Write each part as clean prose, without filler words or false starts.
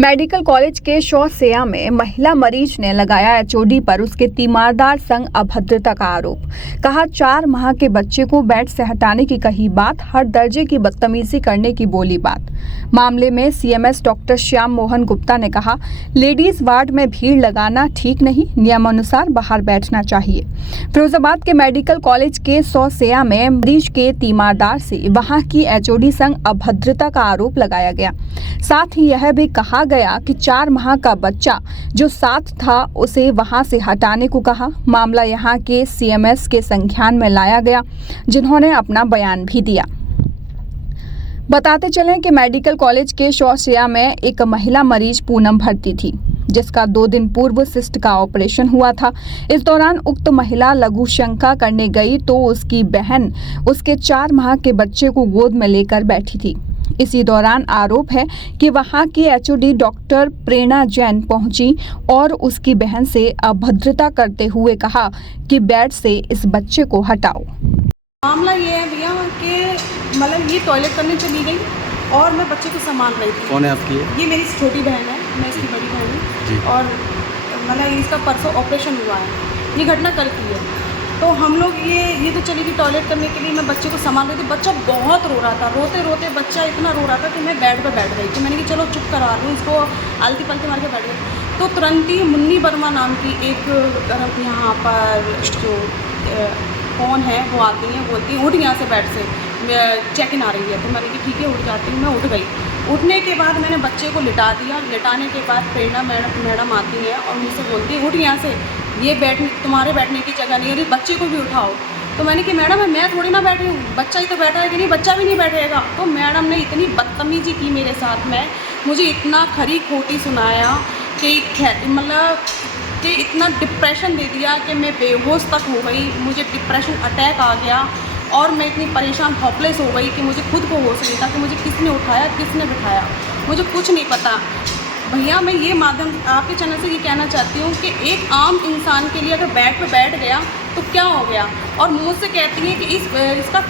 Medical college के शौसिया में महिला मरीज ने लगाया एचओडी पर उसके तीमारदार संग अभद्रता का आरोप। कहा 4 माह के बच्चे को बेड से हटाने की कही बात, हर दर्जे की बदतमीजी करने की बोली बात। मामले में सीएमएस डॉक्टर श्याम मोहन गुप्ता ने कहा, लेडीज वार्ड में भीड़ लगाना ठीक नहीं, नियमानुसार बाहर बैठना चाहिए। फिरोजाबाद के मेडिकल कॉलेज के शौसिया में मरीज के तीमारदार से वहां की एचओडी संग अभद्रता का आरोप लगाया गया। साथ ही यह भी कहा गया कि 4 माह का बच्चा जो साथ था उसे वहां से हटाने को कहा। मामला यहां के सीएमएस के संज्ञान में लाया गया, जिन्होंने अपना बयान भी दिया। बताते चलें कि मेडिकल कॉलेज के शौसिया में एक महिला मरीज पूनम भर्ती थी, जिसका 2 दिन पूर्व सिस्ट का ऑपरेशन हुआ था। इस दौरान उक्त महिला लघु शंका करने गई तो उसकी बहन उसके 4 माह के बच्चे को गोद में लेकर बैठी थी। इसी दौरान आरोप है कि वहां की एचओडी डॉक्टर प्रेरणा जैन पहुंची और उसकी बहन से अभद्रता करते हुए कहा कि बेड से इस बच्चे को हटाओ। मामला ये है भैया कि मतलब ये टॉयलेट करने चली गई और मैं बच्चे को संभाल रही थी। कौन है आपकी? ये मेरी छोटी बहन है, मैं इसकी बड़ी बहन हूँ और मतलब इसका परसों ऑपरेशन हुआ है। ये घटना कल की है। तो हम लोग ये तो चली गई टॉयलेट करने के लिए, मैं बच्चे को संभाल रही थी। बच्चा बहुत रो रहा था, रोते रोते बच्चा इतना रो रहा था कि मैं बेड पे बैठ गई। तो मैंने कहा चलो चुप करवा लूँ इसको, आलती पलती मार के बैठ गई। तो तुरंत ही मुन्नी वर्मा नाम की एक यहाँ पर जो कौन है वो आती हैं, बोलती हैं उठ यहाँ से बेड से, चेक इन आ रही है। तो मैंने कहा ठीक है उठ जाती हूँ। मैं उठ गई। उठने के बाद मैंने बच्चे को लिटा दिया। लिटाने के बाद प्रेरणा मैडम आती है और मुझसे बोलती है उठ यहाँ से, ये तुम्हारे बैठने की जगह नहीं है, बच्चे को भी उठाओ। तो मैंने कहा मैडम मैं थोड़ी ना बैठी हूँ, बच्चा ही तो बैठा है कि नहीं, बच्चा भी नहीं बैठेगा। तो मैडम ने इतनी बदतमीजी की मेरे साथ में, मुझे इतना खरी खोटी सुनाया कि मतलब कि इतना डिप्रेशन दे दिया कि मैं बेहोश तक हो गई। मुझे डिप्रेशन अटैक आ गया और मैं इतनी परेशान होपलेस हो गई कि मुझे खुद को होश नहीं था कि मुझे किसने उठाया किसने बिठाया, मुझे कुछ नहीं पता। भैया मैं ये माध्यम आपके चैनल से ये कहना चाहती हूँ कि एक आम इंसान के लिए अगर बेड पे बैठ गया तो क्या हो गया, और मुझसे कहती हैं कि इसका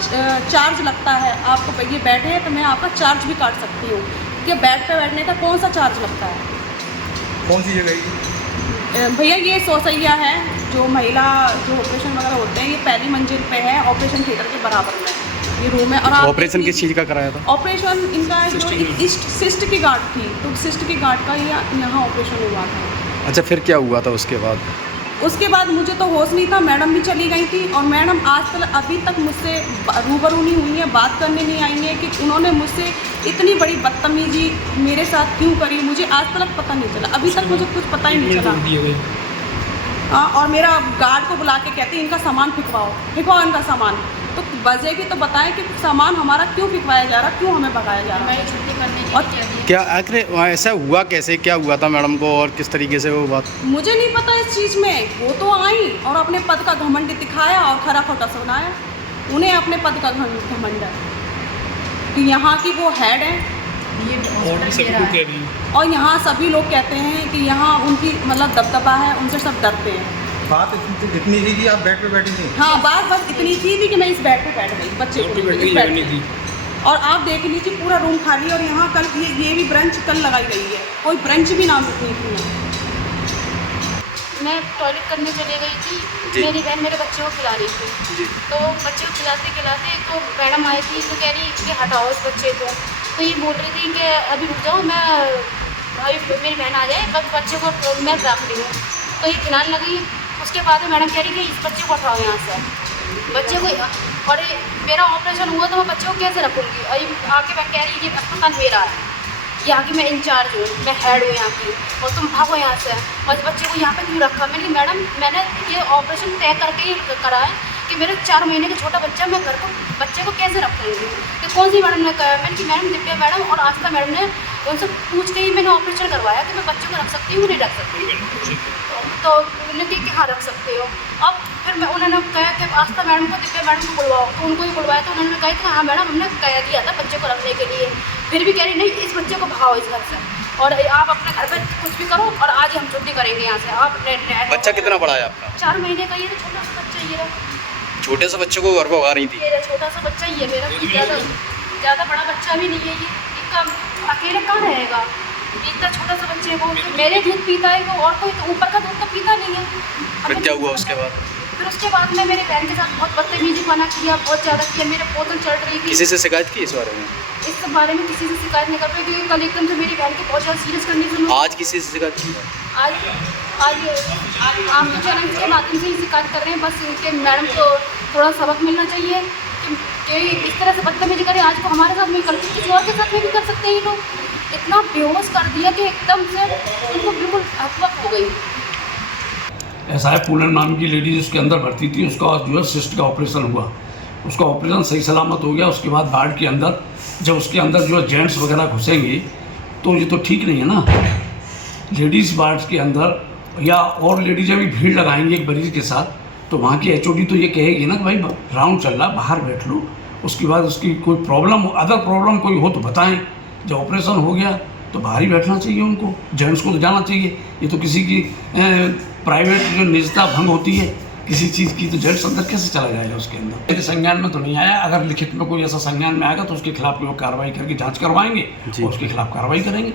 चार्ज लगता है, आपको ये बैठे हैं तो मैं आपका चार्ज भी काट सकती हूँ। कि बेड पे बैठने का कौन सा चार्ज लगता है? कौन सी जगह? भैया ये शौसिया है, जो महिला जो ऑपरेशन वगैरह होते हैं, ये पहली मंजिल पे है, ऑपरेशन थिएटर के बराबर में ये रूम है। और ऑपरेशन किस चीज़ का कराया था? ऑपरेशन इनका सिस्ट की गांठ थी, तो सिस्ट की गांठ का यहाँ ऑपरेशन हुआ था। अच्छा, फिर क्या हुआ था उसके बाद? उसके बाद मुझे तो होश नहीं था, मैडम भी चली गई थी और मैडम अभी तक मुझसे रूबरू नहीं हुई है, बात करने नहीं आई है कि उन्होंने मुझसे इतनी बड़ी बदतमीजी मेरे साथ क्यों करी। मुझे आज तक पता नहीं चला, अभी तक मुझे कुछ पता ही नहीं चला। और मेरा गार्ड को बुला के कहती इनका सामान फिकवाओ इनका सामान। तो वजह भी तो बताएं कि सामान हमारा क्यों फिकवाया जा रहा, क्यों हमें भगाया जा रहा है छुट्टी करने के लिए। क्या आखिर ऐसा हुआ कैसे, क्या हुआ था मैडम को और किस तरीके से वो बात? मुझे नहीं पता इस चीज़ में। वो तो आई और अपने पद का घमंड दिखाया और खरा खोटा सुनाया। उन्हें अपने पद का घमंड है कि यहाँ की वो हेड है और यहाँ सभी लोग कहते हैं कि यहाँ उनकी मतलब दबदबा है, उनसे सब डरते हैं। बात इतनी थी कि आप बेड पे बैठी थी? हाँ, बात बस इतनी थी कि मैं इस बेड पे बैठ गई, बच्चे को इस बेड पे। और आप देख लीजिए पूरा रूम खाली। और यहाँ कल ये भी ब्रंच कल लगाई गई है, कोई ब्रंच भी ना रुकनी थी। मैं टॉयलेट करने चली गई थी, मेरी बहन मेरे बच्चे को खिला रही थी। तो बच्चे को खिलाते खिलाते तो मैडम आई थी, तो कह रही कि हटाओ इस बच्चे को। तो ये बोल रही थी कि अभी रुक जाओ, मैं अभी मेरी बहन आ जाए, बस बच्चे को मैं रख रही हूँ। तो ये खिलाने लगी। उसके बाद मैडम कह रही कि इस बच्चे को उठाओ यहाँ से, बच्चे को। और मेरा ऑपरेशन हुआ तो मैं बच्चे को कैसे रखूँगी? और आके मैं कह रही ये अस्पताल मेरा है, यहाँ की मैं इंचार्ज हूँ, मैं हेड हूँ यहाँ की, और तुम भागो यहाँ से। और इस बच्चे को यहाँ पे क्यों रखा? मैंने मैडम मैंने ये ऑपरेशन तय करके ही करा है कि मेरे 4 महीने का छोटा बच्चा, मैं घर को बच्चे को कैसे रखूँगी? कि कौन सी मैडम ने कहा? मैंने कि मैडम दिव्या मैडम और आस्था मैडम ने उनसे पूछ के ही मैंने ऑपरेशन करवाया कि मैं बच्चे को रख सकती हूँ नहीं रख सकती। तो उन्होंने कहा कि हाँ रख सकते हो। अब फिर मैं उन्होंने कहा कि आस्था मैडम को दिव्या मैडम को बुलवाओ, तो उनको ही बुलवाया। तो उन्होंने कहा कि हाँ मैडम हमने कह दिया था बच्चे को रखने के लिए। फिर भी कह रही नहीं, इस बच्चे को भगाओ इस घर से और आप अपने घर पर कुछ भी करो और आज हम छुट्टी करेंगे यहाँ से। आप बच्चा कितना बड़ा है आपका? 4 महीने का। ये छोटा सा बच्चा, ये छोटे से बच्चे को घर पर भगा रही थी? ये छोटा सा बच्चा ही है मेरा, ज़्यादा बड़ा बच्चा भी नहीं है। ये अकेले कहाँ रहेगा? इतना छोटा सा बच्चे को मेरे दूध पीता है वो, और कोई तो ऊपर का दूध तो पीता नहीं है। फिर क्या हुआ उसके बाद? फिर उसके बाद में मेरे बहन के साथ बहुत बदतमीजी पना किया, बहुत ज़्यादा किया, मेरे बोतल चढ़ रही थी। किसी से शिकायत की इस बारे में? इस बारे में किसी से शिकायत नहीं कर पाई, क्योंकि कल एकदम से मेरी बहन की बहुत ज़्यादा सीरियस कंडीशन हुई। आज किसी से शिकायत की? आज आपके चैनल के माध्यम से ही शिकायत कर रहे हैं, बस उनके मैडम को थोड़ा सबक मिलना चाहिए कि इस तरह से बदतमीजी करें। आज को हमारे साथ में करते, किसी और के साथ में भी कर सकते हैं ये लोग। इतना बेहोश कर दिया कि एकदम से उनको बिल्कुल हकवक हो गई। ऐसा है, पूनम नाम की लेडी उसके अंदर भर्ती थी, उसका जो है सिस्ट का ऑपरेशन हुआ, उसका ऑपरेशन सही सलामत हो गया। उसके बाद वार्ड के अंदर जब उसके अंदर जो है जेंट्स वगैरह घुसेंगे तो ये तो ठीक नहीं है ना। लेडीज़ वार्ड के अंदर या और लेडीज़ें भी भीड़ लगाएंगे एक मरीज के साथ, तो वहाँ की एचओडी तो ये कहेगी ना कि भाई राउंड चल रहा, बाहर बैठ लो। उसके बाद उसकी कोई प्रॉब्लम, अदर प्रॉब्लम कोई हो तो बताएं। जब ऑपरेशन हो गया तो बाहर ही बैठना चाहिए उनको, जेंट्स को तो जाना चाहिए। ये तो किसी की प्राइवेट जो निजता भंग होती है किसी चीज़ की, तो जेंट्स अंदर कैसे चला जाएगा उसके अंदर? मेरे संज्ञान में तो नहीं आया। अगर लिखित में कोई ऐसा संज्ञान में आएगा तो उसके खिलाफ कोई कार्रवाई करके जांच करवाएंगे और उसके खिलाफ कार्रवाई करेंगे।